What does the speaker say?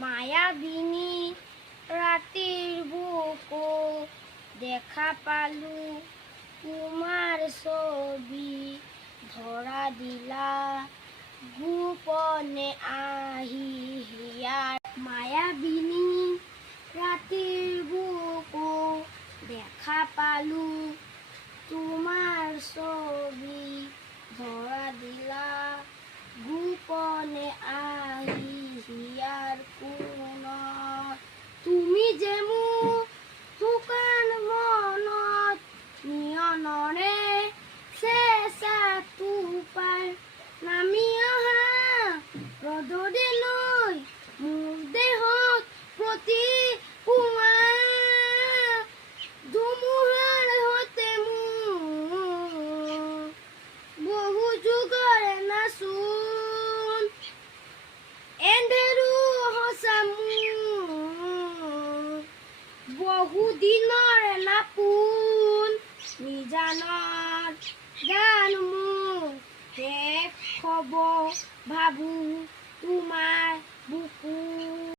মায়াবিনী রাতির বুকো দেখা পালু তোমার ছবি ধরা দিলা গোপনে আহি হিয়ার মায়াবিনী রাতির বুকো দেখা পালু তোমার ছবি ধরা দিলা গোপনে আহি হিয়ার কোন তুমি যে মোৰ শুকান মনত নিয়নৰে চেঁচা টোপাল নামি অহা ৰ'দলৈ মোৰ দেহত প্ৰতি পুৱা ধুমুহাৰ সৈতে মোৰ বহু যুগৰে নাচোন এন্ধেৰু সঁচা মোৰ বহু দিনৰে নাপোন নিজানৰ গান মোৰ শেষ হ'ব ভাবো তোমাৰ বুকু